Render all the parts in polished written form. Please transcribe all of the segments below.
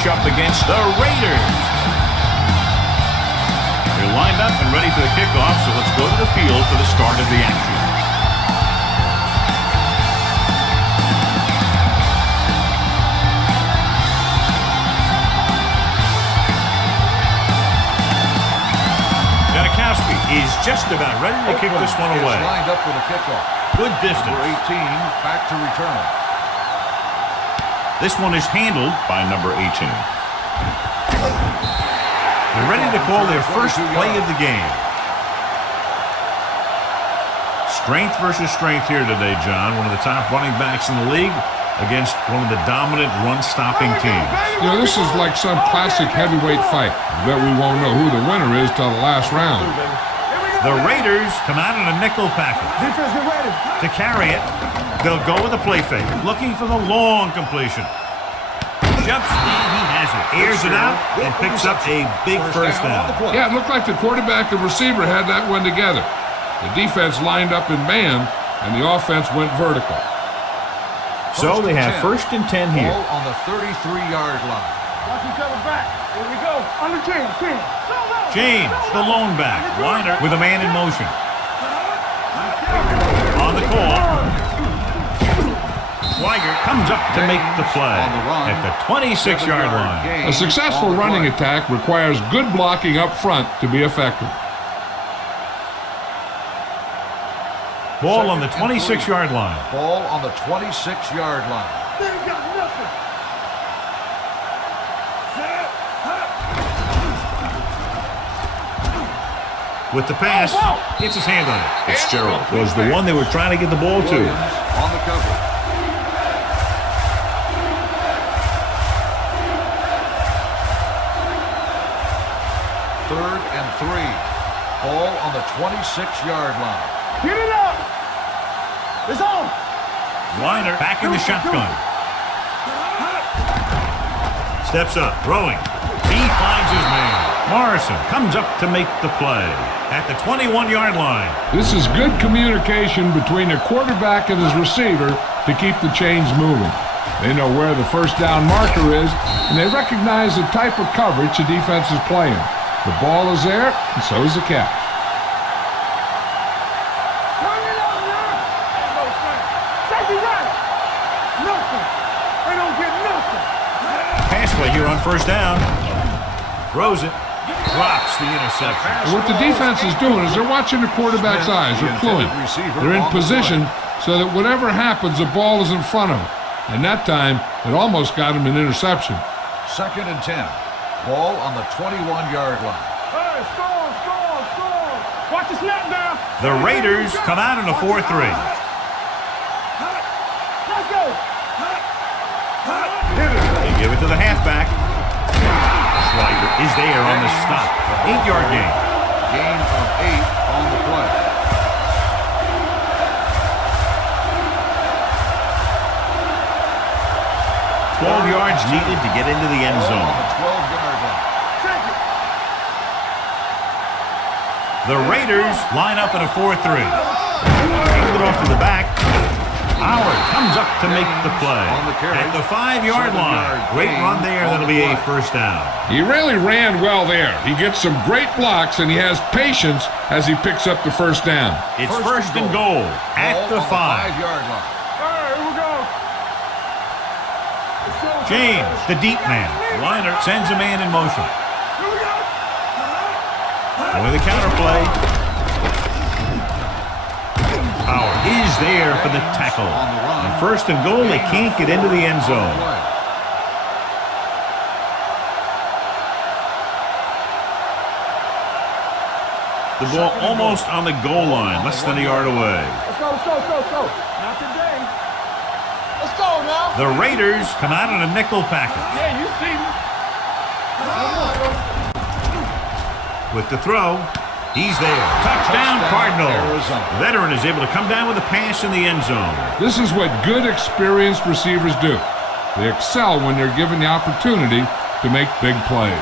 matchup against the Raiders. They're lined up and ready for the kickoff, so let's go to the field for the start of the action. Is just about ready to kick this one away. Lined up for the kickoff. Good distance. Number 18 back to return. This one is handled by number 18. They're ready to call their first play of the game. Strength versus strength here today, John. One of the top running backs in the league against one of the dominant run-stopping teams. You know, this is like some classic heavyweight fight. I bet we won't know who the winner is till the last round. The Raiders come out in a nickel package. To carry it, they'll go with a play fake, looking for the long completion. Jumps in, he has it. Airs it out and picks up a big first down. Yeah, it looked like the quarterback and receiver had that one together. The defense lined up in man, and the offense went vertical. So they have 1st and 10 here. Ball on the 33-yard line. Watch each other back. Here we go. On the James. James, the lone back. Weiner with a man in motion. On the call. Swigert comes up to make the play at the 26-yard line. A successful running attack requires good blocking up front to be effective. Ball on the 26-yard line. Ball on the 26-yard line. They got nothing. With the pass, gets his hand on it. Fitzgerald was the one they were trying to get the ball to. On the cover. Third and 3. Ball on the 26-yard line. Get it up. It's on. Weiner back in the shotgun. Steps up, throwing. He finds his man. Morrison comes up to make the play at the 21-yard line. This is good communication between the quarterback and his receiver to keep the chains moving. They know where the first down marker is, and they recognize the type of coverage the defense is playing. The ball is there, and so is the catch. Pass play here on first down. Throws it. Drops the interception. And what the defense is doing is they're watching the quarterback's eyes. They're cluing. They're in position so that whatever happens, the ball is in front of them. And that time, it almost got him an interception. 2nd and 10. Ball on the 21-yard line. Hey, score. Watch the snap down. The Raiders come out in a 4-3. Let's go. They give it to the halfback. Schweiger is there on the stop. 8-yard gain. Gain of 8 on the play. $12 yards needed to get into the end zone. On the 12-yard line. The Raiders line up in a 4-3. Hand it off to the back. Howard comes up to make the play at the 5-yard line. Great run there. That'll be a first down. He really ran well there. He gets some great blocks, and he has patience as he picks up the first down. It's first and goal at the 5. 5-yard line. All right, here we go. James, the deep man. Weiner sends a man in motion. Here we go. With a counter play. Howard is there for the tackle. And first and goal, they can't get into the end zone. The ball almost on the goal line, less than a yard away. Let's go. Not today. Let's go now. The Raiders come out in a nickel package. Yeah, you see me. With the throw, he's there. Touchdown, Cardinals. The veteran is able to come down with a pass in the end zone. This is what good, experienced receivers do. They excel when they're given the opportunity to make big plays.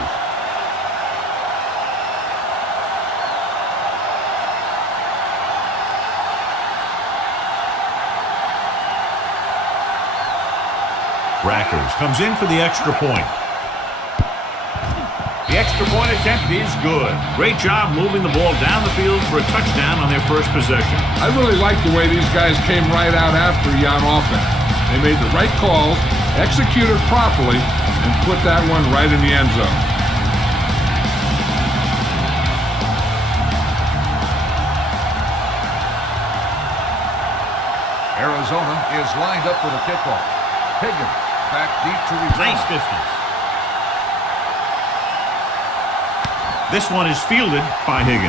Rackers comes in for the extra point. The extra point attempt is good. Great job moving the ball down the field for a touchdown on their first possession. I really like the way these guys came right out after you on offense. They made the right calls, executed properly, and put that one right in the end zone. Arizona is lined up for the kickoff. Higgins back deep to return. Nice distance. This one is fielded by Higgins.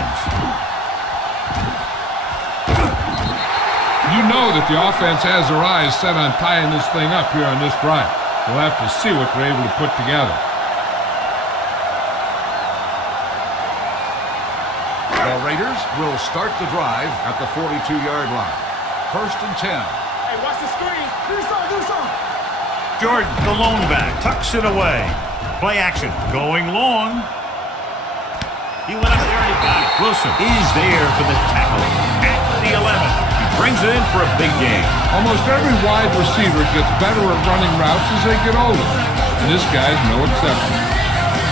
You know that the offense has their eyes set on tying this thing up here on this drive. We'll have to see what they're able to put together. The Raiders will start the drive at the 42-yard line. 1st and 10. Hey, watch the screen. Do something. Jordan, the lone back, tucks it away. Play action, going long. He went up there and he got it. Wilson is there for the tackle at the 11. He brings it in for a big game. Almost every wide receiver gets better at running routes as they get older. And this guy's no exception.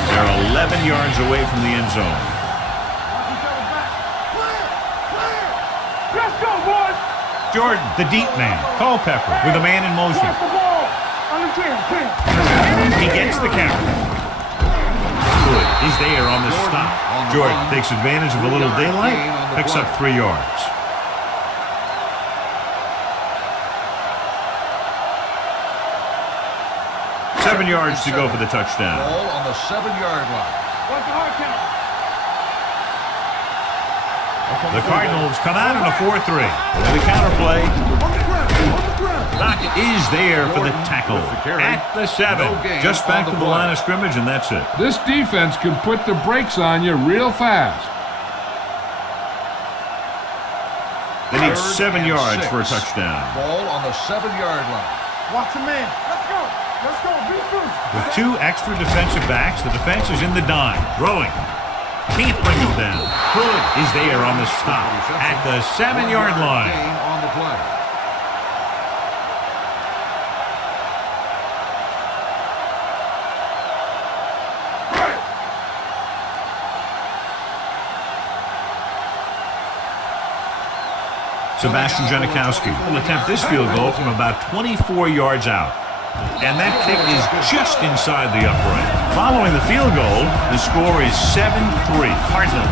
They're 11 yards away from the end zone. Let's go, boys. Jordan, the deep man, Culpepper with a man in motion. Pass the ball. On the 10. He gets the carry. Good. He's there on the stop. Jordan takes advantage of a little daylight, picks up 3 yards. Seven yards to go for the touchdown. Ball on the 7-yard line. Watch the hard count. The Cardinals come out in a 4-3. The counterplay. Lockett is there for the tackle at the 7. Just back to the line of scrimmage, and that's it. This defense can put the brakes on you real fast. They need 3rd 7 and yards 6. for a touchdown. Ball on the 7-yard line. Watch the man. Let's go. Be first. With 2 extra defensive backs, the defense is in the dime. Throwing. Can't bring him down. Hood is there on the stop at the 7-yard line. Gain on the play. Sebastian Janikowski will attempt this field goal from about 24 yards out. And that kick is just inside the upright. Following the field goal, the score is 7-3 Cardinals.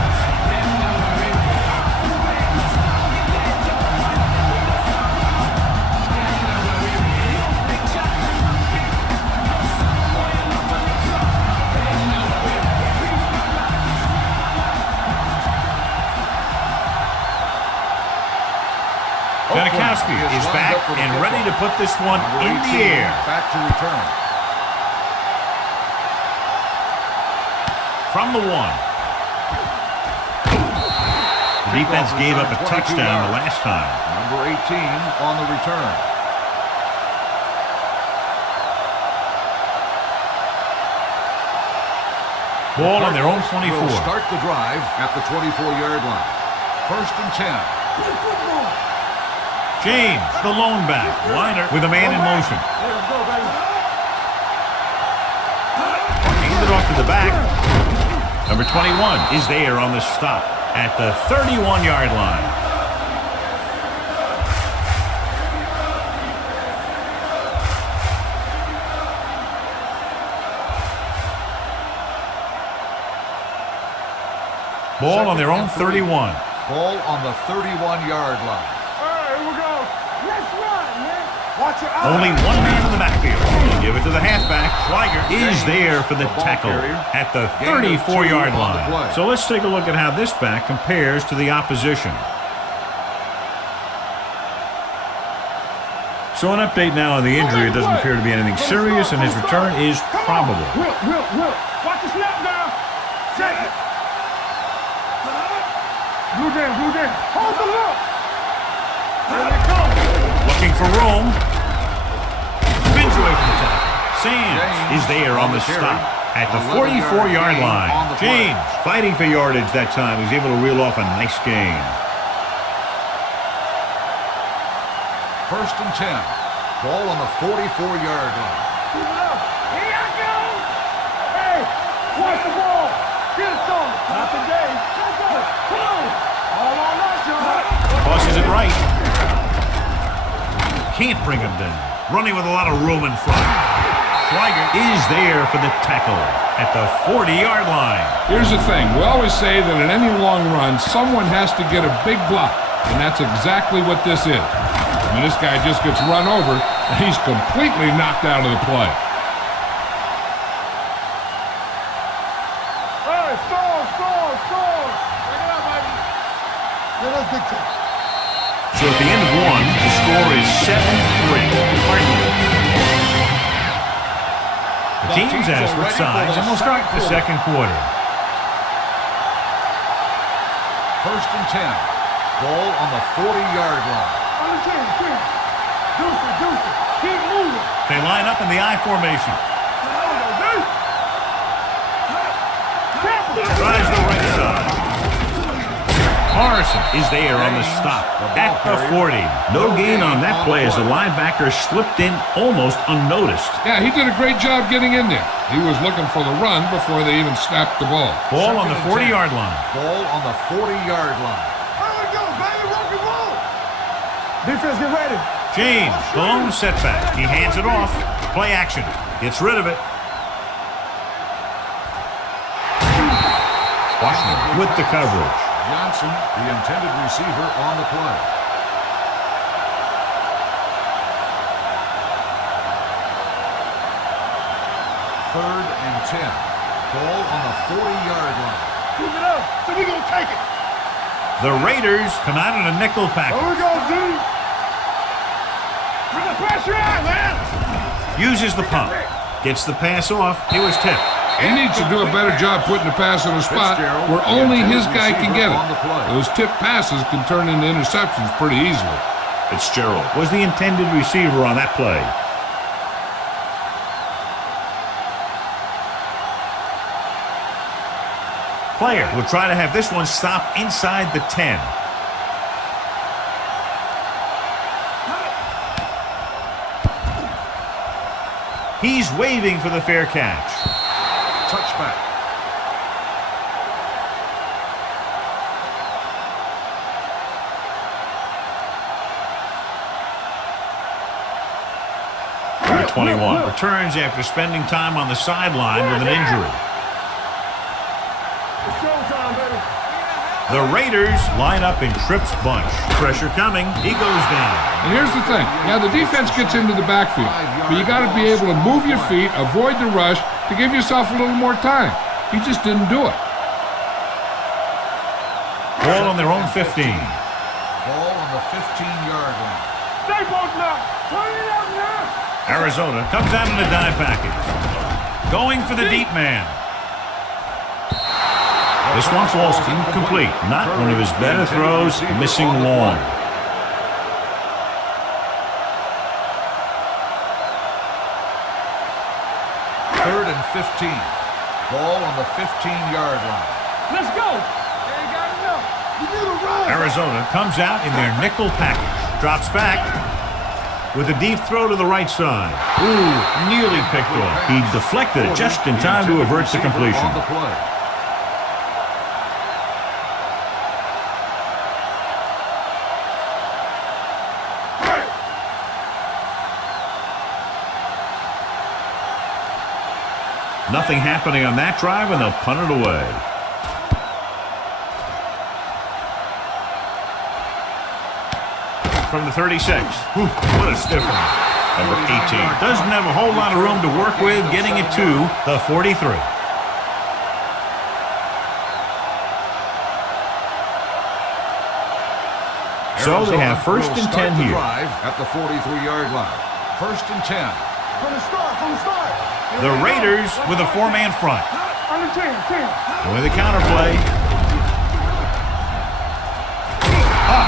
Janikowski is back and ready to put this one in the air. Back to return. From the 1. The defense gave up a touchdown the last time. Number 18 on the return. Ball on their own 24. Will start the drive at the 24-yard line. 1st and 10. James, the lone back. Weiner with a man in motion. Let's go, baby. Handed off to the back. Number 21 is there on the stop at the 31-yard line. Ball on their own 31. Ball on the 31-yard line. Watch your eyes. Only one man in the backfield. They give it to the halfback. Schweiger is there for the tackle at the 34-yard line. So let's take a look at how this back compares to the opposition. So an update now on the injury. It doesn't appear to be anything serious, and his return is probable. Will. Watch the snap now. Check it. Blue down. Hold the look. There they go. Looking for room. Spins away from the tackle. Sands is there on the stop at the 44-yard line. James fighting for yardage that time. He was able to reel off a nice gain. 1st and 10. Ball on the 44-yard line. Keep it up. Here I go. Hey, watch the ball. Can't bring him down. Running with a lot of room in front. Schweiger is there for the tackle at the 40-yard line. Here's the thing. We always say that in any long run, someone has to get a big block, and that's exactly what this is. I mean, this guy just gets run over, and he's completely knocked out of the play. Hey, score! Bring it up, baby. Get us big time. So at the end of one, the score is 7-3. Cardinals. The teams have switched sides, and we'll start the second quarter. 1st and 10. Ball on the 40-yard line. On the 10. Deuce it. Keep moving. They line up in the I formation. Tries the right side. Harrison is there on the stop at the 40. No gain on that play as the linebacker slipped in almost unnoticed. Yeah, he did a great job getting in there. He was looking for the run before they even snapped the ball. Ball on the 40-yard line. Ball on the 40-yard line. There we go, baby. Rock and roll. Defense, get ready. James, the lone setback. He hands it off. Play action. Gets rid of it. Washington with the coverage. Johnson, the intended receiver, on the play. Third and 10. Ball on the 40-yard line. Keep it up, so we gonna take it. The Raiders come out in a nickel package. There we go, D. Bring the pressure out, man. Uses the pump. Gets the pass off. He was tipped. He needs to do a better job putting the pass in a spot where only his guy can get it. Those tipped passes can turn into interceptions pretty easily. Fitzgerald was the intended receiver on that play. Player will try to have this one stop inside the 10. He's waving for the fair catch. Touchback. Number 21 returns after spending time on the sideline with an injury. It's showtime, baby. The Raiders line up in Tripp's bunch. Pressure coming. He goes down. And here's the thing. Yeah, the defense gets into the backfield, but you got to be able to move your feet, avoid the rush, to give yourself a little more time. He just didn't do it. Ball on their own 15. Ball on the 15-yard line. Stay both now. Turn it up now. Arizona comes out in a dime package. Going for the deep man. This one falls incomplete. Not one of his better throws, missing long. Third and 15. Ball on the 15-yard line. Let's go. They ain't got enough. You need a run. Arizona comes out in their nickel package. Drops back with a deep throw to the right side. Ooh, nearly picked off. He deflected it just in time to avert the completion. On the play. Nothing happening on that drive, and they'll punt it away. From the 36. What a stiff one. Number 18 doesn't have a whole lot of room to work with, getting it to the 43. So they have 1st and 10 here. At the 43-yard line. 1st and 10. From the start. The Raiders with a 4-man front. On the 10. With a counterplay.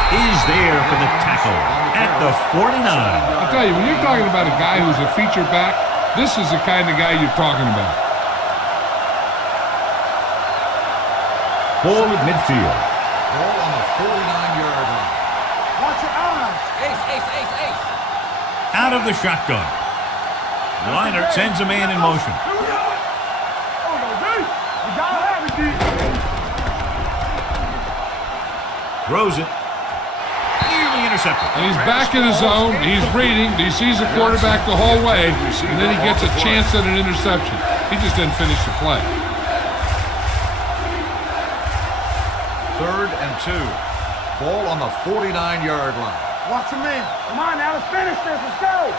Is there for the tackle at the 49. I'll tell you, when you're talking about a guy who's a feature back, this is the kind of guy you're talking about. Ball at midfield. Ball on the 49-yard line. Watch your eyes. Ace. Out of the shotgun. Liner sends a man in motion. Here we go. Oh, no, D. You gotta have it, D. Throws it. Nearly intercepted. And he's back in his zone. He's reading. He sees the quarterback the whole way, and then he gets a chance at an interception. He just didn't finish the play. 3rd and 2. Ball on the 49-yard line. Watch him in. Come on now, let's finish this. Let's go.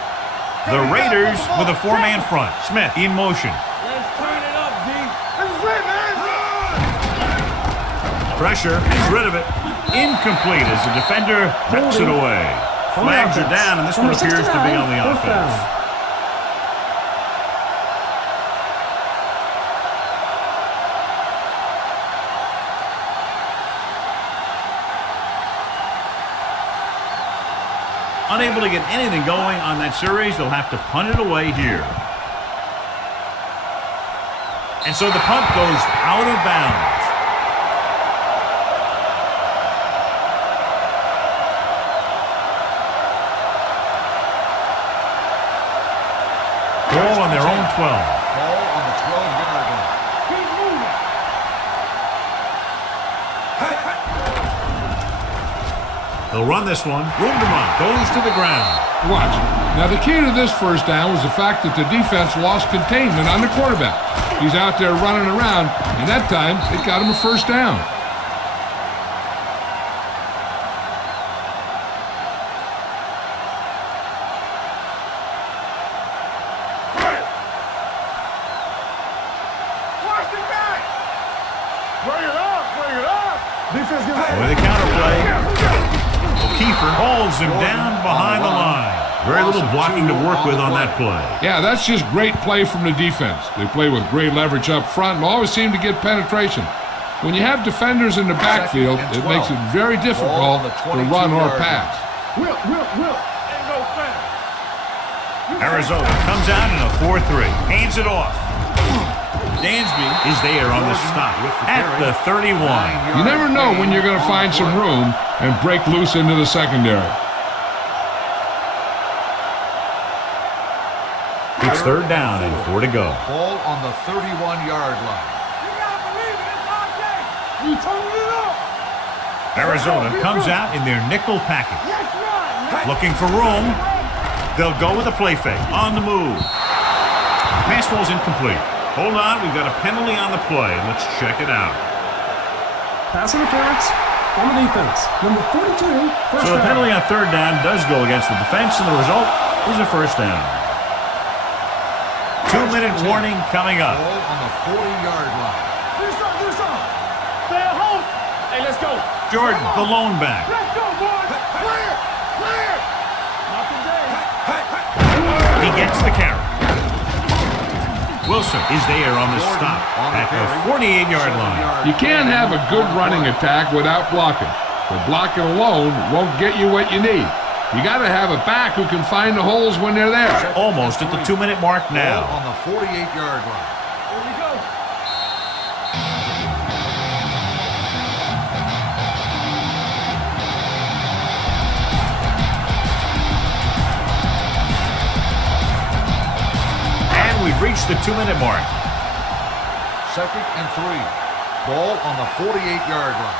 The Raiders with a 4-man front. Smith in motion. Let's turn it up, D. This is it, man. Pressure. He's rid of it. Incomplete as the defender backs it away. Flags are down, and this one appears to be on the offense. Unable to get anything going on that series, they'll have to punt it away here. And so the punt goes out of bounds. Ball on their own 12. Ball on the 12-yard line. Keep moving. They'll run this one. Room to run. Goes to the ground. Watch. Now, the key to this first down was the fact that the defense lost containment on the quarterback. He's out there running around, and that time, it got him a first down. Watch it back. Bring it up. Bring it up. Defense gets With a counterplay. Kiefer holds him down behind the line. Very little blocking to work with on that play. Yeah, that's just great play from the defense. They play with great leverage up front and always seem to get penetration. When you have defenders in the backfield, it makes it very difficult to run or pass. Will. Ain't no thing. Arizona comes out in a 4-3. Hands it off. Dansby is there on the stop at the 31. You never know when you're going to find some room and break loose into the secondary. It's 3rd down and 4 to go. Ball on the 31-yard line. You gotta believe it. It's our day. You turning it up. Arizona comes out in their nickel package. Let's run. Looking for room. They'll go with a play fake. On the move. Pass ball's incomplete. Hold on, we've got a penalty on the play. Let's check it out. Pass interference on the defense. Number 42, first So the down. penalty on 3rd down does go against the defense, and the result is a first down. 2-minute warning coming up. Ball on the 40-yard line. Do something. Stay at home. Hey, let's go. Jordan, the lone back. Let's go, boys. Clear. Not today. He gets the carry. Wilson is there on the stop at the 48-yard line. You can't have a good running attack without blocking. But blocking alone won't get you what you need. You got to have a back who can find the holes when they're there. Almost at the 2-minute mark Ball now. on the 48-yard line. Here we go. And we've reached the 2-minute mark. 2nd and 3. Ball on the 48-yard line.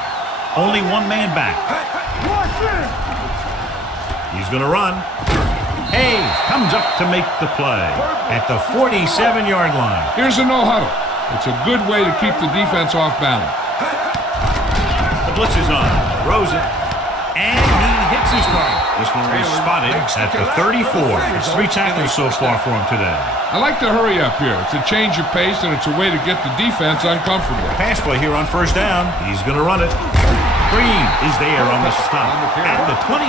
Only one man back. Watch this. He's going to run. Hayes comes up to make the play at the 47-yard line. Here's a no-huddle. It's a good way to keep the defense off balance. The blitz is on. Throws it. And he hits his target. This one is spotted at the 34. It's 3 tackles so far for him today. I like to hurry up here. It's a change of pace, and it's a way to get the defense uncomfortable. Pass play here on 1st down. He's going to run it. Green is there on the stop at the 23.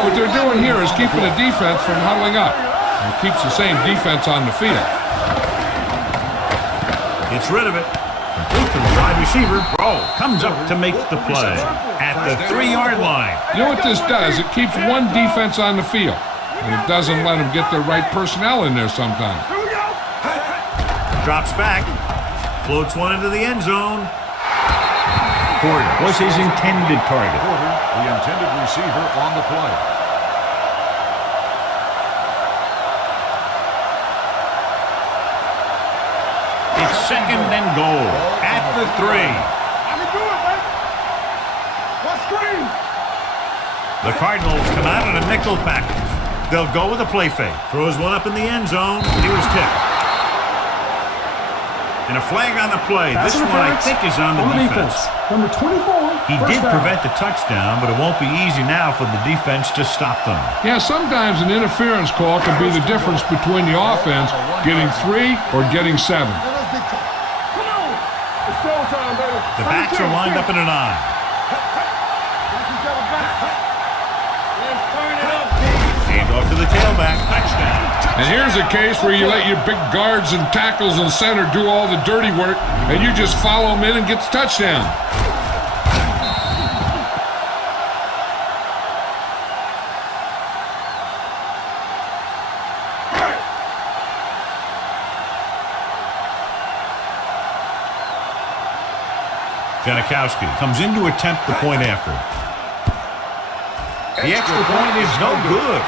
What they're doing here is keeping the defense from huddling up. And keeps the same defense on the field. Gets rid of it. Complete to the wide receiver. Bro comes up to make the play at the 3-yard line. You know what this does? It keeps one defense on the field. And it doesn't let them get the right personnel in there sometimes. Here we go. Drops back. Floats one into the end zone. Porter was his intended target. Porter, the intended receiver on the play. It's 2nd and goal at the 3. I can do it, man. What screen? The Cardinals come out in a nickel package. They'll go with a play fake. Throws one up in the end zone, and he was tipped. And a flag on the play. Pass This one, I interference think, is on the defense. Number 24. He first did down. prevent the touchdown, but it won't be easy now for the defense to stop them. Yeah, sometimes an interference call can be the difference between the offense getting 3 or getting 7. Come on. It's showtime, baby. The backs are lined up in an eye. Let's turn it up. Hand off to the tailback. Touchdown. And here's a case where you let your big guards and tackles and center do all the dirty work, and you just follow them in and get the touchdown. Janikowski comes in to attempt the point after. The extra point is no good.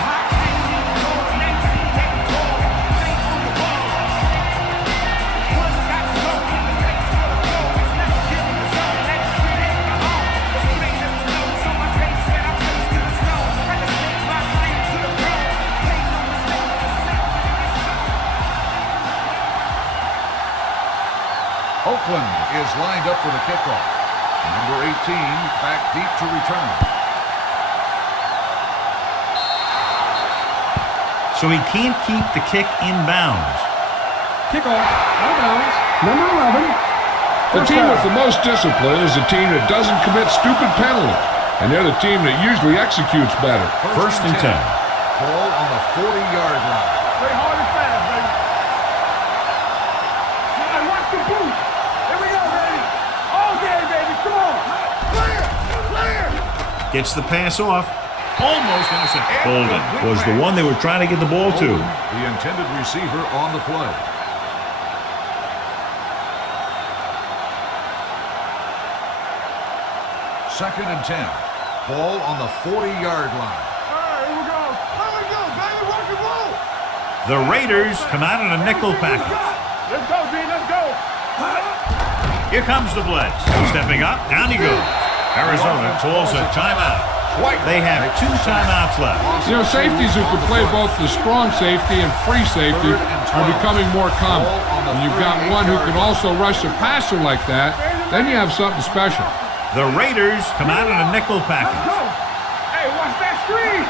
Oakland is lined up for the kickoff. Number 18 back deep to return. So he can't keep the kick in bounds. Kickoff. Out of bounds. Number 11. The team with the most discipline is the team that doesn't commit stupid penalties, and they're the team that usually executes better. First and 10. Ball on the 40-yard line. Play hard and fast, baby. Slide, watch the boot. Here we go, baby. All day, baby. Come on. Clear. Clear. Gets the pass off. Almost intercepted. Bolden was the one they were trying to get the ball to. The intended receiver on the play. Second and 10. Ball on the 40-yard line. All right, here we go. Here we go, baby. Rock and roll. The Raiders come out in a nickel package. Let's go, D. Let's go. Here comes the blitz. Stepping up, down he goes. Arizona calls a timeout. They have 2 timeouts left. You know, safeties who can play both the strong safety and free safety are becoming more common. When you've got one who can also rush a passer like that, then you have something special. The Raiders come out in a nickel Let's package. go. Hey, watch that screen.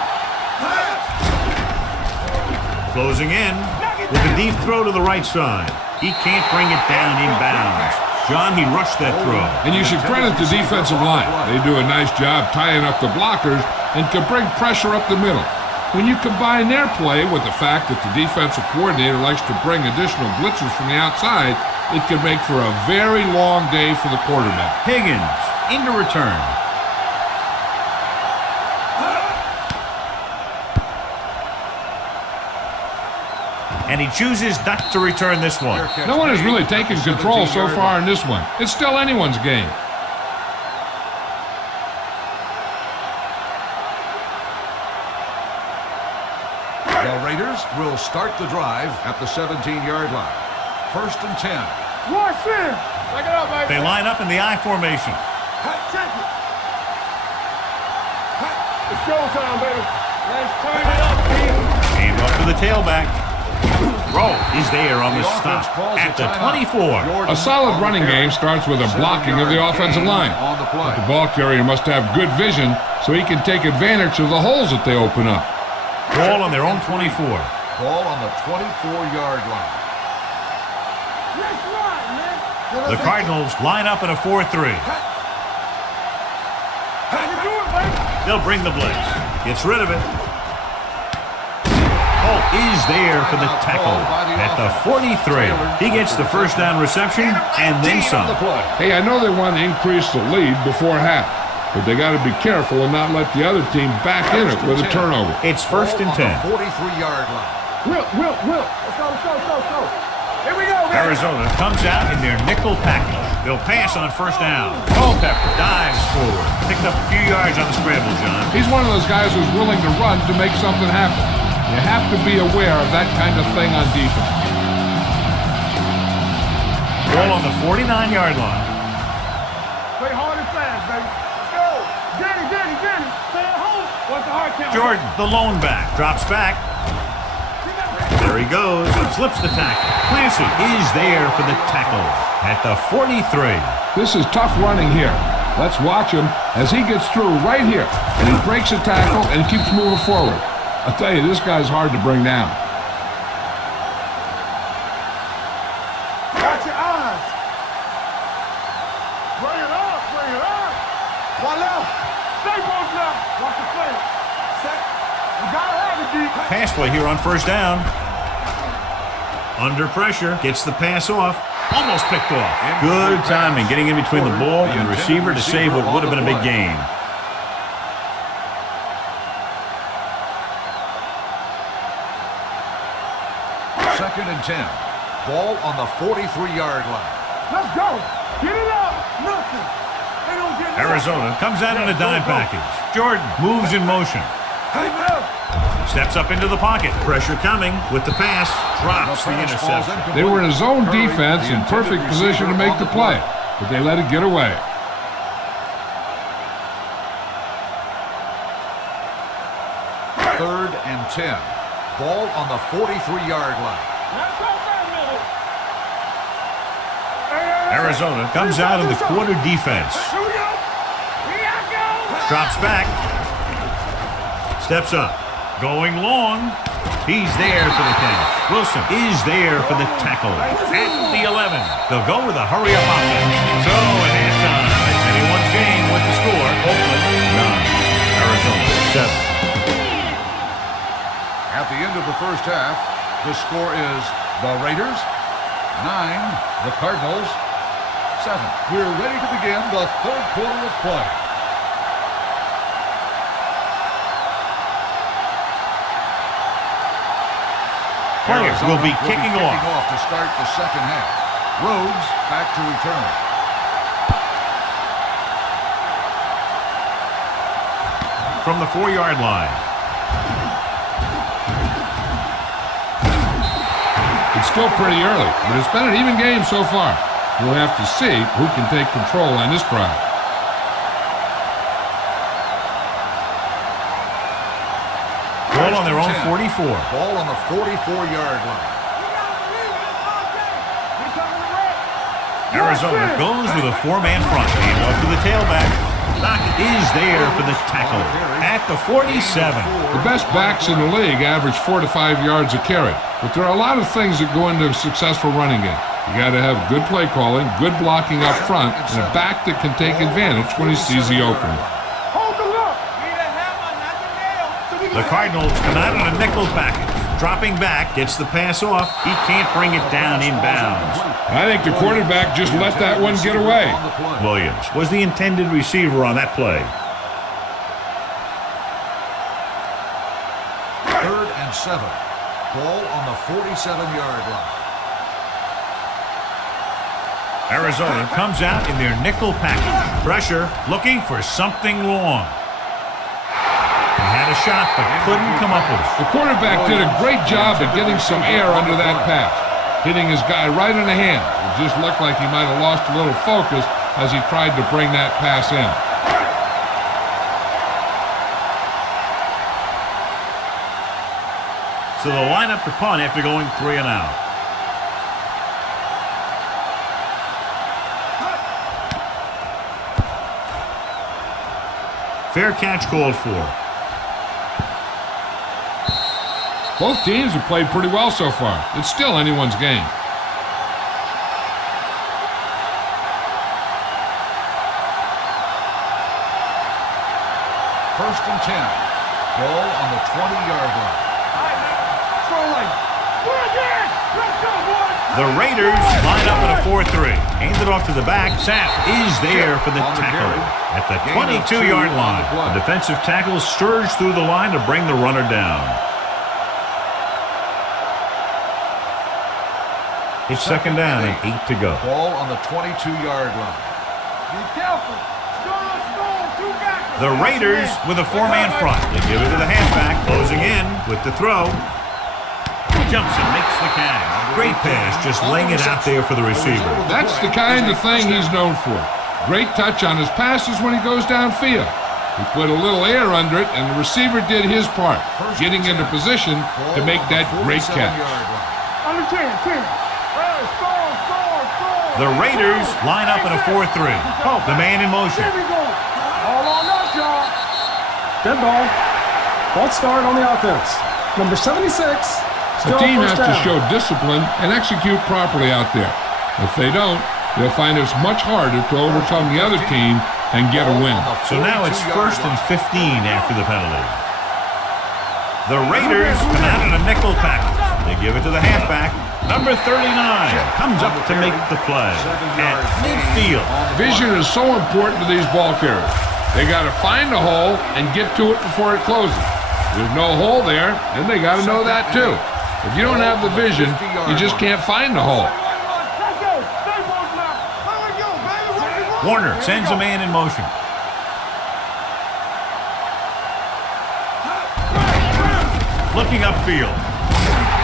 Closing in with a deep throw to the right side. He can't bring it down inbounds. John, he rushed that throw. And you should credit the defensive line. They do a nice job tying up the blockers and can bring pressure up the middle. When you combine their play with the fact that the defensive coordinator likes to bring additional blitzers from the outside, it can make for a very long day for the quarterback. Higgins into return. And he chooses not to return this one. No one has really taken control so far in this one. It's still anyone's game. The Raiders will start the drive at the 17-yard line. First and 10. Watch this. Check it out, baby. They line up in the I formation. Check it. It's showtime, baby. Let's turn it up, D. Hand off to the tailback. Rowe is there on the stop at the 24. A solid running game starts with a blocking of the offensive line. On the play. The ball carrier must have good vision so he can take advantage of the holes that they open up. Ball on their own 24. Ball on the 24-yard line. Let's run, man. The Cardinals line up in a 4-3. How you doing, baby? They'll bring the blitz. Gets rid of it. Holt is there for the tackle at the 43. He gets the first down reception and then some. Hey, I know they want to increase the lead before half, but they got to be careful and not let the other team back in it with a turnover. It's first and 10. 43-yard line. Will. Let's go. Here we go, man. Arizona comes out in their nickel package. They'll pass on first down. Culpepper dives forward. Picked up a few yards on the scramble, John. He's one of those guys who's willing to run to make something happen. You have to be aware of that kind of thing on defense. Ball on the 49-yard line. Play hard and fast, baby. Let's go. Danny. Stay at home. What's the hard count? Jordan, the lone back, drops back. There he goes. Slips the tackle. Clancy is there for the tackle at the 43. This is tough running here. Let's watch him as he gets through right here. And he breaks a tackle and keeps moving forward. I'll tell you, this guy's hard to bring down. Watch your eyes. Bring it up, bring it up. One left. Stay both left. Watch the play. Set. You gotta have it, D. Pass play here on first down. Under pressure. Gets the pass off. Almost picked off. Good timing. Getting in between the ball and the receiver to save what would have been a big gain. Second and 10. Ball on the 43-yard line. Let's go. Get it up. Nothing. They don't get it up. Arizona comes out in a dime package. Jordan moves in motion. Hang it up. Steps up into the pocket. Pressure coming with the pass. Drops the interception. They were in a zone defense in perfect position to make the play, but they let it get away. Third and 10. Ball on the 43-yard line. Let's go, family. Arizona comes out in the quarter defense. Here I go. Drops back. Steps up. Going long. He's there for the catch. Wilson is there for the tackle. At the 11. They'll go with a hurry-up offense. So at halftime, it's anyone's game with the score. Oakland 9. Arizona 7. At the end of the first half, the score is the Raiders 9, the Cardinals 7. We're ready to begin the third quarter of play. Players will be kicking off. To start the second half. Rhodes back to return. From the 4-yard line. It's still pretty early, but it's been an even game so far. We'll have to see who can take control on this drive. Ball on their own 44. Ball on the 44-yard line. Arizona goes with a 4-man front. Hand off to the tailback. Lockett is there for the tackle at the 47. The best backs in the league average 4 to 5 yards a carry, but there are a lot of things that go into a successful running game. You got to have good play calling, good blocking up front, and a back that can take advantage when he sees the opening. Hold the look. The Cardinals come out in a nickel package. Dropping back, gets the pass off. He can't bring it down inbounds. I think the quarterback just let that one get away. Williams was the intended receiver on that play. Third and 7. Ball on the 47-yard line. Arizona comes out in their nickel package. Pressure, looking for something long. He had a shot, but couldn't come up with it. The quarterback did a great job at getting some air under that pass, hitting his guy right in the hand. It just looked like he might have lost a little focus as he tried to bring that pass in. So they'll line up to punt after going 3 and out. Fair catch called for. Both teams have played pretty well so far. It's still anyone's game. First and 10. Ball on the 20-yard line. The Raiders line up in a 4-3. Hand it off to the back. Sapp is there for the tackle at the 22-yard line. The defensive tackle surged through the line to bring the runner down. It's second down and 8 to go. Ball on the 22-yard line. Be careful. The Raiders with a 4-man front. They give it to the halfback, closing in with the throw. Jumps and makes the catch. Great pass, just laying it out there for the receiver. That's the kind of thing he's known for. Great touch on his passes when he goes downfield. He put a little air under it, and the receiver did his part, getting into position to make that great catch. Under 10, 10. Hey, score. The Raiders line up in a 4-3. The man in motion. Here we go. All on us, y'all. Dead ball. False start on the offense. Number 76. The team has to show discipline and execute properly out there. If they don't, they'll find it's much harder to overcome the other team and get a win. So now it's 1st and 15 after the penalty. The Raiders come out in a nickel package. They give it to the halfback. Number 39 comes up to make the play at midfield. Vision is so important to these ball carriers. They got to find the hole and get to it before it closes. If there's no hole there, then they got to know that too. If you don't have the vision, you just can't find the hole. Warner sends a man in motion. Looking upfield.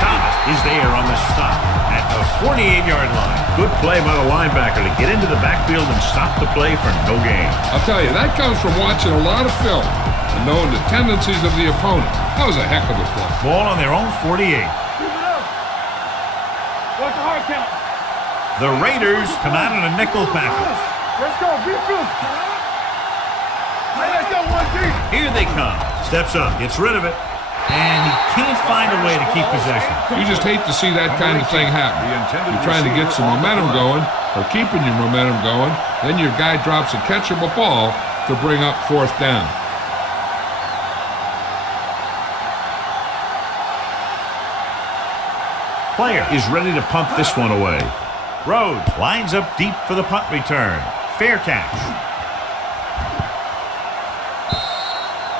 Thomas is there on the stop at the 48-yard line. Good play by the linebacker to get into the backfield and stop the play for no gain. I'll tell you, that comes from watching a lot of film and knowing the tendencies of the opponent. That was a heck of a play. Ball on their own 48. Keep it up. What's the hard count? The Raiders come out in a nickel package. Let's go. Be good. Hey, let's go, 1 deep. Here they come. Steps up, gets rid of it, and he can't find a way to keep possession. You just hate to see that kind of thing happen. You're trying to get some momentum going or keeping your momentum going, then your guy drops a catchable ball to bring up 4th down. Player is ready to punt this one away. Rhodes lines up deep for the punt return. Fair catch.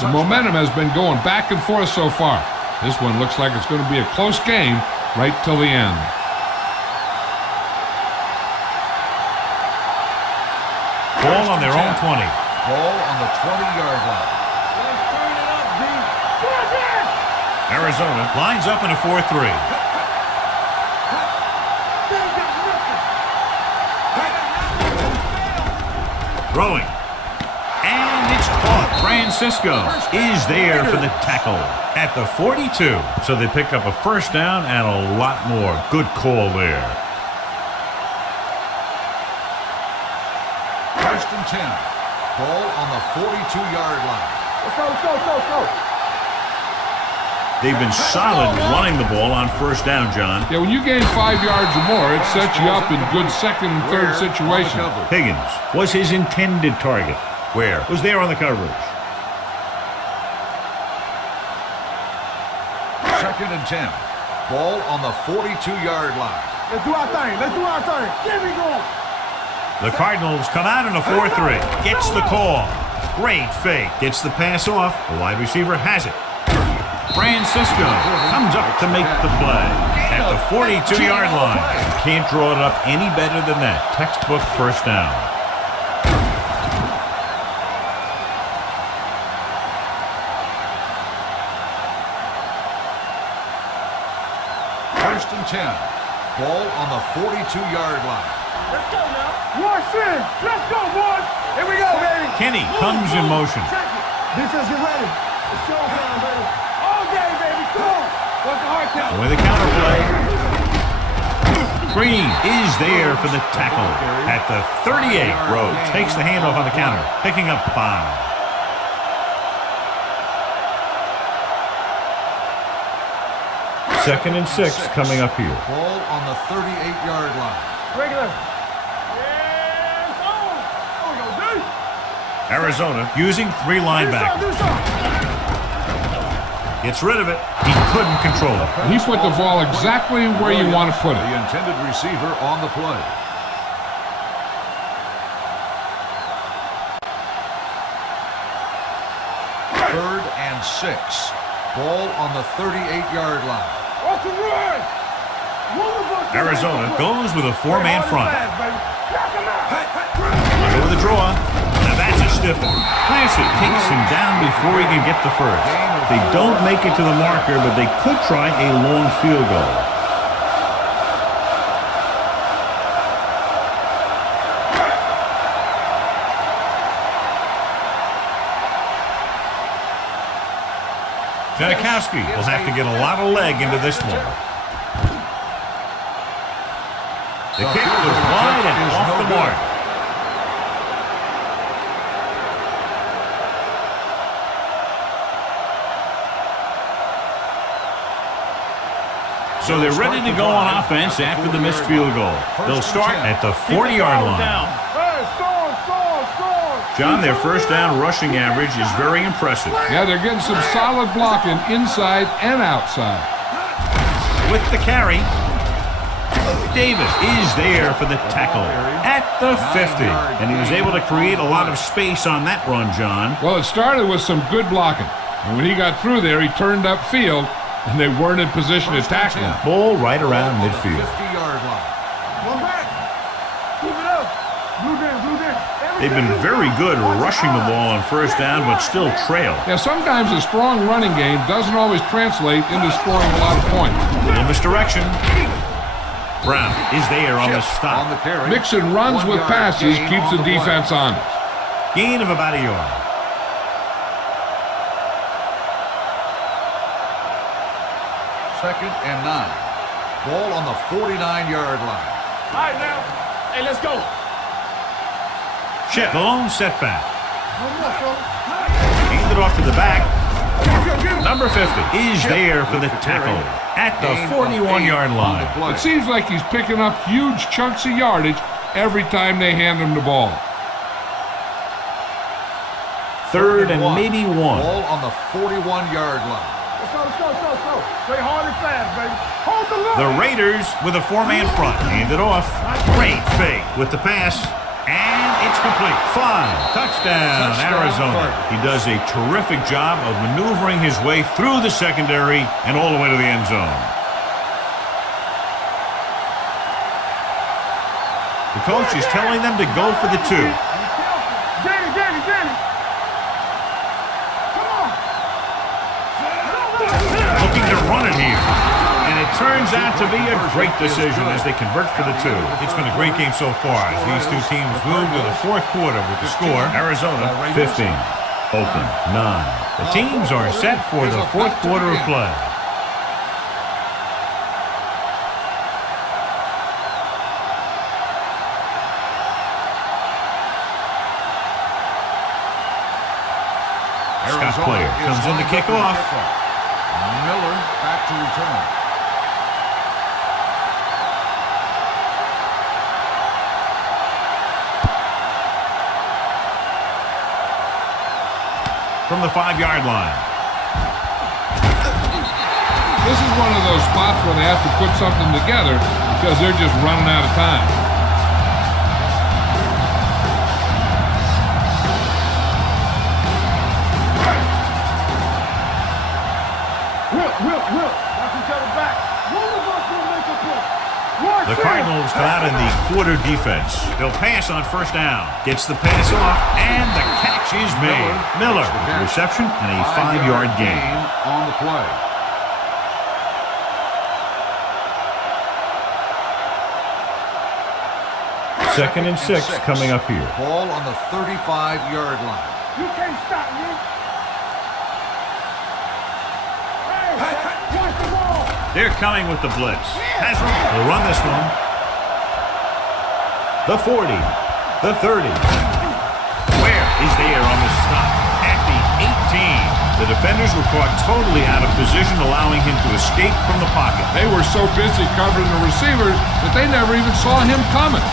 The momentum has been going back and forth so far. This one looks like it's going to be a close game right till the end. Ball on their own 20. Ball on the 20-yard line. Let's turn it up, D. Push it! Arizona lines up in a 4-3. Throwing. And it's caught. Francisco is there for the tackle at the 42. So they pick up a 1st down and a lot more. Good call there. 1st and 10. Ball on the 42-yard line. Let's go. They've been solid running the ball on 1st down, John. Yeah, when you gain 5 yards or more, it sets you up in good 2nd and 3rd situations. Higgins was his intended target. Where was there on the coverage? 2nd and 10. Ball on the 42-yard line. Let's do our thing. Here we go. The Cardinals come out in a 4-3. Gets the call. Great fake. Gets the pass off. The wide receiver has it. Francisco comes up to make the play at the 42-yard line. Can't draw it up any better than that. Textbook 1st down. First and 10. Ball on the 42-yard line. Let's go now. Watch in. Let's go, boys. Here we go, baby. Kenny comes in motion. Defense, get ready. It's showtime, baby. All day, baby. Come on. What's the hard count? With the counterplay. Green is there for the tackle at the 38. Rhodes takes the handoff on the counter, picking up 5. Second and 6 coming up here. Ball on the 38-yard line. Regular. Yes. Oh. Oh, we go, D. Arizona using 3 linebackers. Do something. Gets rid of it. He couldn't control it. He put the ball exactly where you want to put it. The intended receiver on the play. Third and 6. Ball on the 38-yard line. What's the run? Arizona goes with a 4-man front. Knock Under the draw. Now that's a stiff one. Clancy takes him down before he can get the first. They don't make it to the marker, but they could try a long field goal. Janikowski will have to get a lot of leg into this one. The kick was wide and off the mark. So they're ready to go on offense after the missed field goal. They'll start at the 40-yard line. John, their first down rushing average is very impressive. Yeah, they're getting some solid blocking inside and outside. With the carry, Davis is there for the tackle at the 50. And he was able to create a lot of space on that run, John. Well, it started with some good blocking. And when he got through there, he turned upfield, and they weren't in position to tackle him. Ball right around midfield. 50-yard line. One back. Keep it up. Blue in. They've been very good rushing the ball on first down, but still trail. Yeah, sometimes a strong running game doesn't always translate into scoring a lot of points. Little misdirection. Brown is there on the stop. On the carry. Mixing runs with passes keeps the defense on. Gain of about a yard. Second and 9. Ball on the 49-yard line. All right, now. Hey, let's go. Chip, the lone setback. Hand it off to the back. Number 50 is there for the tackle at the 41-yard line. It seems like he's picking up huge chunks of yardage every time they hand him the ball. Third and maybe one. Ball on the 41-yard line. Let's go. Play hard and fast, baby. Hold the line. The Raiders with a four-man front. Hand it off. Great fake with the pass. And it's complete. 5. Touchdown, Arizona. He does a terrific job of maneuvering his way through the secondary and all the way to the end zone. The coach is telling them to go for the 2. Danny. Come on. Looking to run it here. And it turns out to be a great decision as they convert for the 2. It's been a great game so far as these two teams move to the fourth quarter with the score. Arizona 15, Oakland 9. The teams are set for the fourth quarter of play. Scott Player comes in to kick off. Miller back to return. From the 5-yard line. This is one of those spots where they have to put something together because they're just running out of time. Whip. Watch each other back. One of us will make a play. The Cardinals come out in the quarter defense. They'll pass on first down. Gets the pass off, and the catch is made. Miller with the reception and a 5-yard gain. On the play. Second and 6 coming up here. Ball on the 35-yard line. You can't stop me. Hey, watch the ball. They're coming with the blitz. Has room. They'll run this one. The 40. The 30. Where is there on the stop? At the 18. The defenders were caught totally out of position, allowing him to escape from the pocket. They were so busy covering the receivers that they never even saw him coming.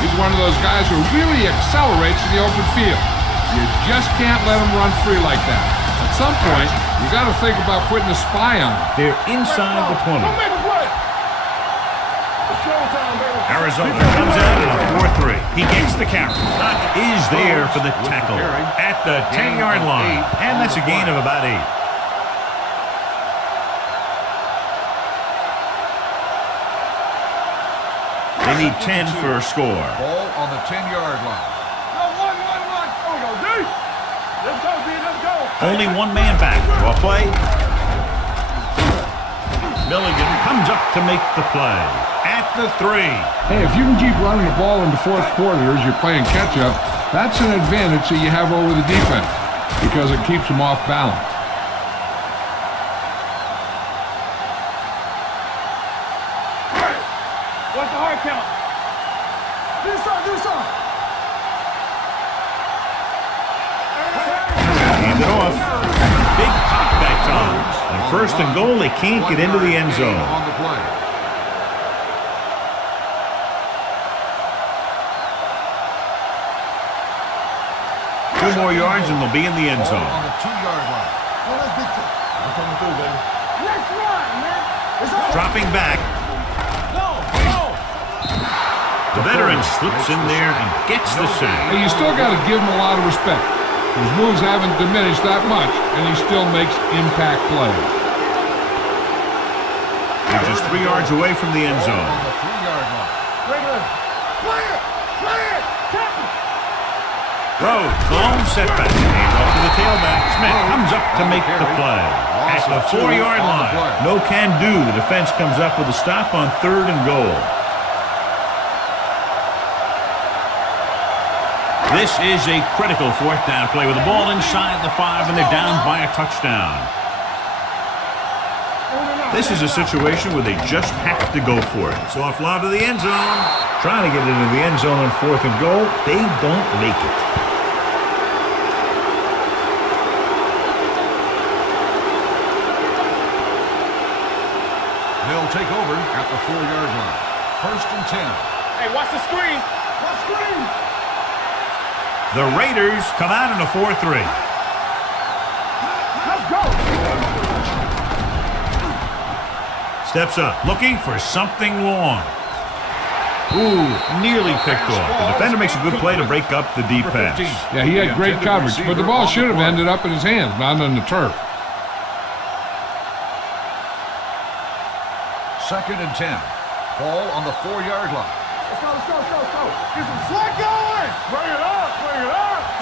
He's one of those guys who really accelerates in the open field. You just can't let him run free like that. At some point, you got to think about putting a spy on him. They're inside the 20. Don't make a play. It's showtime, baby. Arizona comes out in a 4-3. He gets the carry. Knock is there for the tackle at the 10-yard line. And that's a gain of about 8. They need 10 for a score. Ball on the 10-yard line. No, one. Oh, go deep. Let's go, D. Let's go. Only one man back. Well play. Milligan comes up to make the play at the 3. Hey, if you can keep running the ball in the fourth quarter as you're playing catch-up, that's an advantage that you have over the defense because it keeps them off balance. off. Big pop that time. And first and goal, they can't get into the end zone. On the play. 2 more yards and they'll be in the end zone. On the 2-yard line. I'm coming through, baby. Let's run, man. Dropping back. The veteran slips in there and gets the sack. Hey, you still got to give him a lot of respect. His moves haven't diminished that much, and he still makes impact plays. They're just 3 yards away from the end zone. On the 3-yard line. Play it. Tackle. Rhodes, long setback. Hands off to the tailback. Smith comes up to make the play. At the 4-yard line. No can do. The defense comes up with a stop on 3rd and goal. This is a critical 4th down play with the ball inside the 5 and they're down by a touchdown. This is a situation where they just have to go for it. Soft lob to the end zone. Trying to get into the end zone on 4th and goal. They don't make it. They'll take over at the 4-yard line. 1st and 10. Hey, watch the screen. Watch the screen. The Raiders come out in a 4-3. Let's go. Steps up, looking for something long. Ooh, nearly picked off. The defender makes a good play to break up the deep pass. Yeah, he had great coverage, but the ball should have ended up in his hands, not on the turf. 2nd and 10. Ball on the 4-yard line. Let's go. Get some slack going. Bring it up.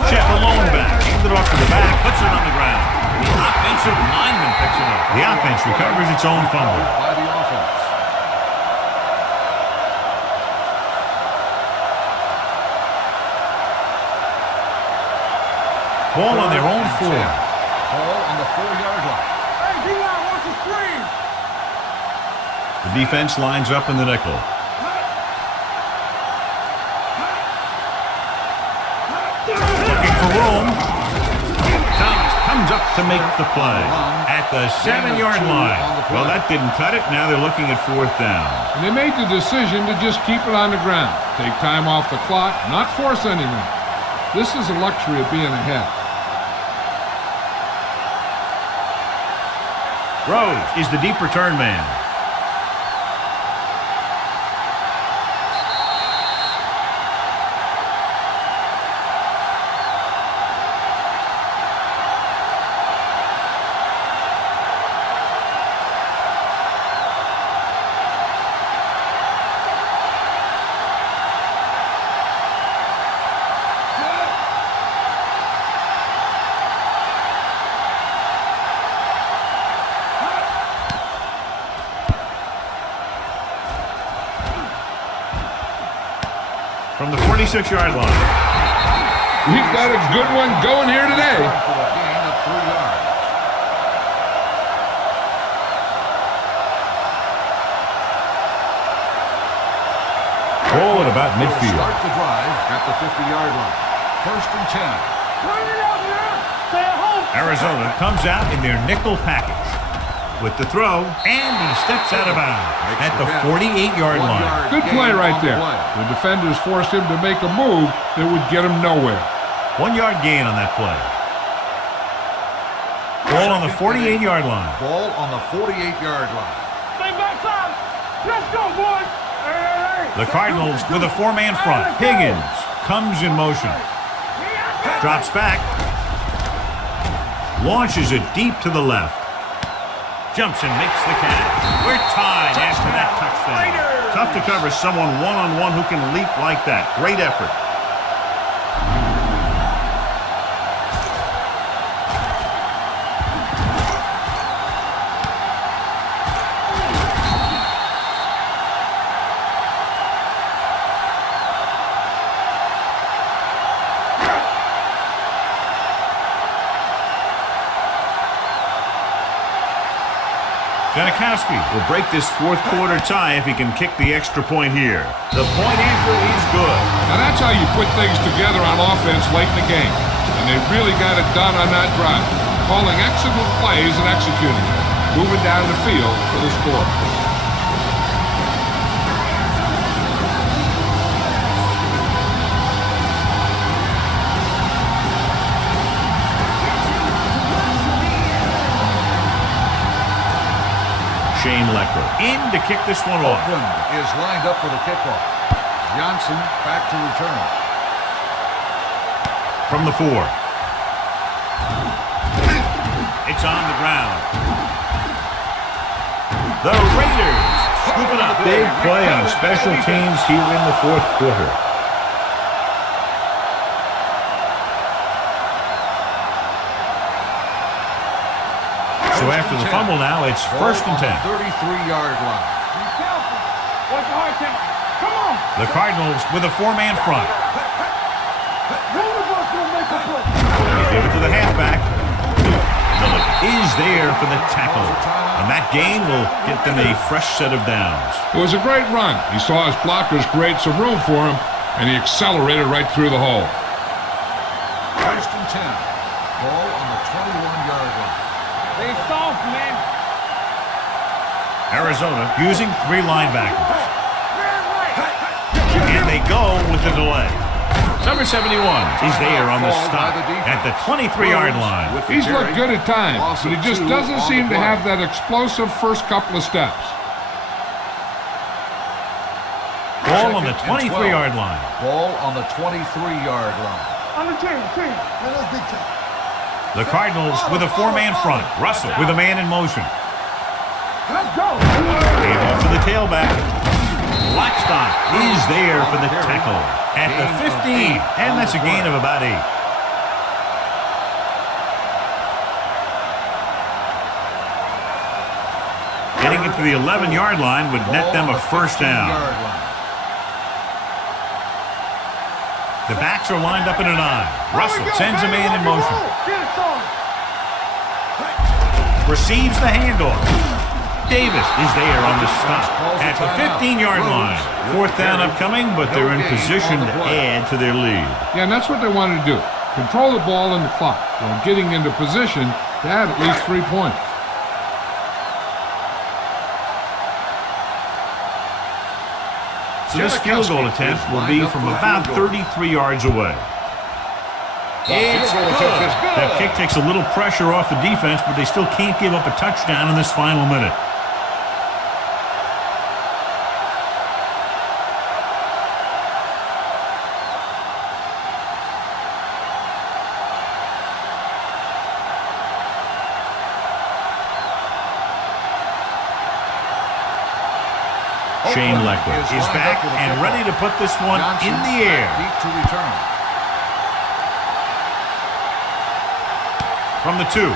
Check alone back. Hands it off to the back. Puts it on the ground. The offensive lineman picks it up. The offense recovers its own fumble. By the offense. Ball on their own 4. Ball on the 4-yard line. Hey, D-line, watch the screen. The defense lines up in the nickel. Looking for room. Comes up to make the play. At the 7-yard line. Well, that didn't cut it. Now they're looking at 4th down. And they made the decision to just keep it on the ground. Take time off the clock, not force anything. This is the luxury of being ahead. Rhodes is the deep return man. From the 46-yard line. We've got a good one going here today. For a gain of 3 yards. Ball at about midfield. Start the drive at the 50-yard line. 1st and 10. Bring it up, man. Stay at home. Arizona comes out in their nickel package with the throw, and he steps out of bounds at the 48-yard line. Good play right there. The defenders forced him to make a move that would get him nowhere. 1-yard gain on that play. Ball on the 48-yard line. Ball on the 48-yard line. Stay backside. Let's go, boys. Hey. The Cardinals with a 4-man front. Higgins comes in motion. Drops back. Launches it deep to the left. Jumps and makes the catch. We're tied after that touchdown. Tough to cover someone one-on-one who can leap like that. Great effort. Janikowski will break this 4th quarter tie if he can kick the extra point here. The point after is good. Now that's how you put things together on offense late in the game. And they really got it done on that drive. calling excellent plays and executing them, moving down the field for the score. Shane Lecker in to kick this one off. Oakland is lined up for the kickoff. Johnson back to return. From the 4. It's on the ground. The Raiders scoop it up. Big play on special teams here in the fourth quarter. So after the fumble now, it's first and 10. 33-yard line. Be careful. Watch the hard count. Come on. The Cardinals with a 4-man front. One of us will make a play. They give it to the halfback. Miller is there for the tackle. And that gain will get them a fresh set of downs. It was a great run. He saw his blockers create some room for him, and he accelerated right through the hole. First and 10. Ball on the 21-yard line. They soft, man. Arizona using 3 linebackers. And they go with the delay. Number 71 is there on the stop at the 23-yard line. He's looked good at times, but he just doesn't seem to have that explosive first couple of steps. Ball on the 23-yard line. Ball on the 23-yard line. On the team. Let us big time. The Cardinals with a 4-man front. Russell with a man in motion. Let's go. Gave off to the tailback. Blackstock is there for the tackle at the 15, and that's a gain of about 8. Getting it to the 11-yard line would net them a first down. The backs are lined up in a 9. Russell sends a man in motion. Receives the handoff. Davis is there on the stop at the 15-yard line. 4th down upcoming, but they're in position to add to their lead. Yeah, and that's what they wanted to do. Control the ball and the clock while getting into position to add at least 3 points. So this field goal attempt will be from about 33 yards away. It's good. That kick takes a little pressure off the defense, but they still can't give up a touchdown in this final minute. Shane Lecker is back and ready to put this one in the air. Deep to return. From the 2.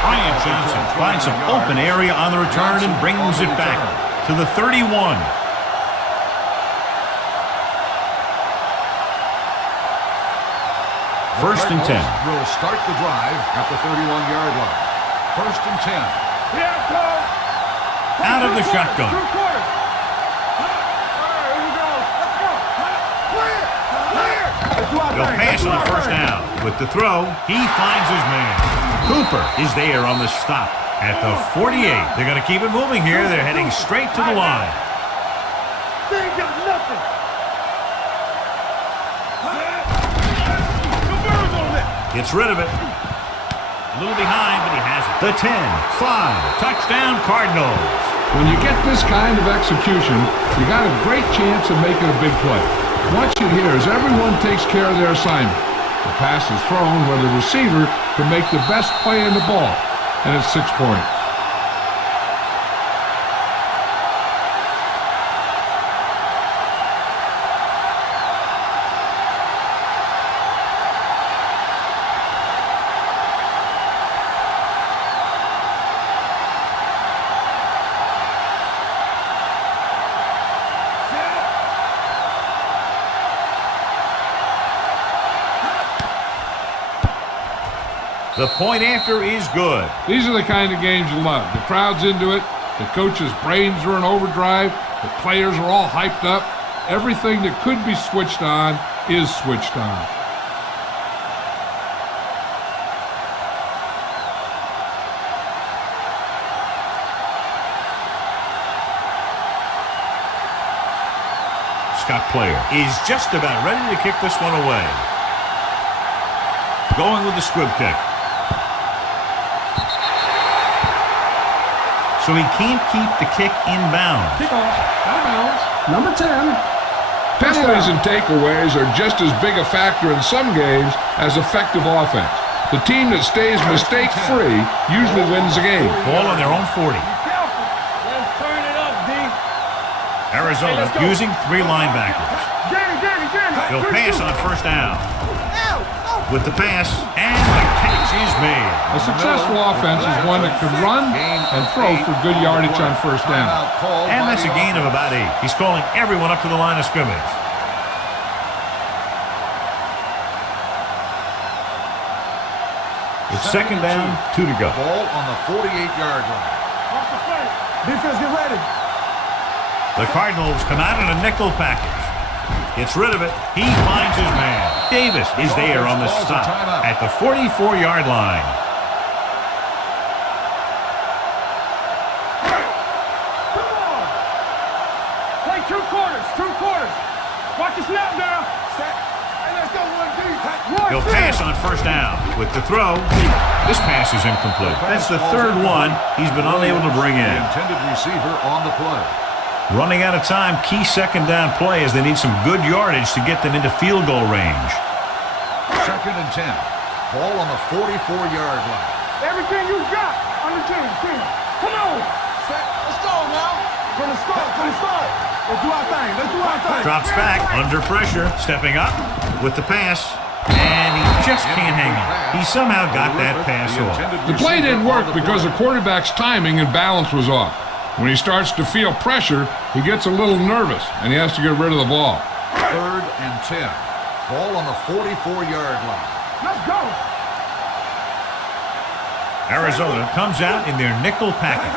Brian Johnson finds some open area on the return and brings it back to the 31. First and 10. Will start the drive at the 31-yard line. First and 10. Out of the shotgun. They'll pass on the first down. With the throw, he finds his man. Cooper is there on the stop at the 48. They're going to keep it moving here. They're heading straight to the line. They ain't got nothing. Gets rid of it. A little behind, but he has it. The 10-5. Touchdown, Cardinals. When you get this kind of execution, you got a great chance of making a big play. Watch it here as everyone takes care of their assignment. The pass is thrown where the receiver can make the best play in the ball, and it's 6 points. The point after is good. These are the kind of games you love. The crowd's into it. The coach's brains are in overdrive. The players are all hyped up. Everything that could be switched on is switched on. mascot player, is just about ready to kick this one away. Going with the squib kick. So he can't keep the kick inbounds. Kickoff. Out of bounds. Number 10. Penalties and takeaways are just as big a factor in some games as effective offense. The team that stays mistake-free usually wins the game. Ball on their own 40. Let's turn it up, D. Arizona using 3 linebackers. Jamie. He'll pass on first down. With the pass, and the catch is made. A successful offense is one that can run and throw for good yardage on first down. And that's a gain of about 8. He's calling everyone up to the line of scrimmage. It's second down, 2 to go. Ball on the 48-yard line. Defense, get ready. The Cardinals come out in a nickel package. Gets rid of it. He finds his man. Davis is there on the stop at the 44-yard line. Come on. Play 2 quarters. Watch the snap now. And let's go 1 deep. He'll pass on first down. With the throw, this pass is incomplete. That's the third one he's been unable to bring in. The intended receiver on the play. Running out of time, key second down play as they need some good yardage to get them into field goal range. Second and 10. Ball on the 44-yard line. Everything you got on the team. Come on. Let's go now. From the start. Let's do our thing. Drops back, under pressure, stepping up with the pass, and he just can't hang on. He somehow got that pass off. The play didn't work because the quarterback's timing and balance was off. When he starts to feel pressure, he gets a little nervous, and he has to get rid of the ball. Third and 10. Ball on the 44-yard line. Let's go. Arizona comes out in their nickel package.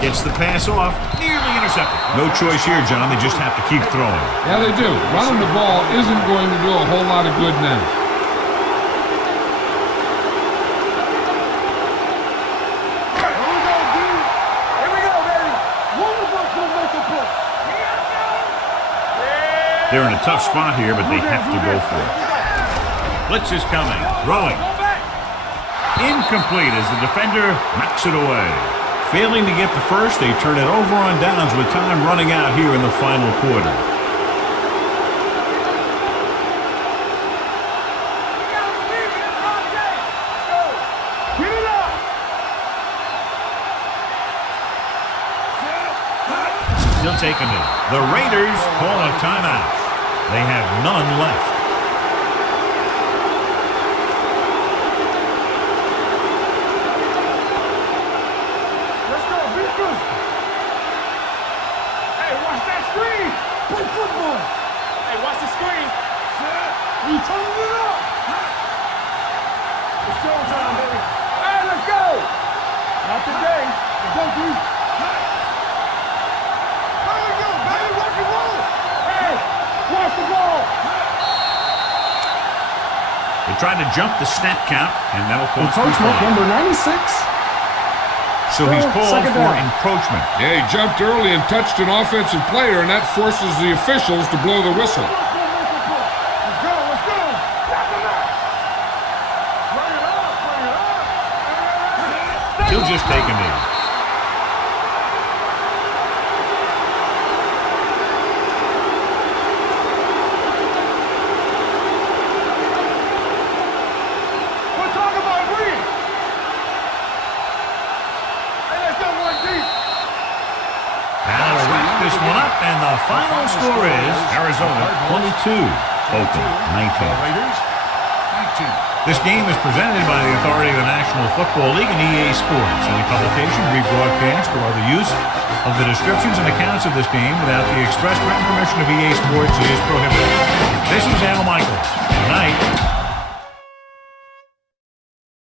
Gets the pass off, nearly intercepted. No choice here, John. They just have to keep throwing. Yeah, they do. Running the ball isn't going to do a whole lot of good now. They're in a tough spot here, but they have to go for it. Blitz is coming. Throwing. Incomplete as the defender knocks it away. Failing to get the first, they turn it over on downs with time running out here in the final quarter. He'll take a minute. The Raiders call a timeout. They have none left. Let's go. Be good. Hey, watch that screen. Play football. Hey, watch the screen. We turning it up. It's showtime, baby. Hey, let's go. Not today. Let's go, D. Watch the ball. They tried to jump the snap count, and that'll cost Encroachment number 96. So he's called Second for down. encroachment. Yeah, he jumped early and touched an offensive player, and that forces the officials to blow the whistle. Let's go. Knock him out. Bring it up. He'll just take a knee. We're talking about green. Hey, let's go 1 deep. Now to wrap this one up, and the final score is Arizona 22, Oakland 19. Raiders 19. This game is presented by the authority of the National Football League and EA Sports. Any publication, rebroadcast, or other use of the descriptions and accounts of this game without the express written permission of EA Sports is prohibited.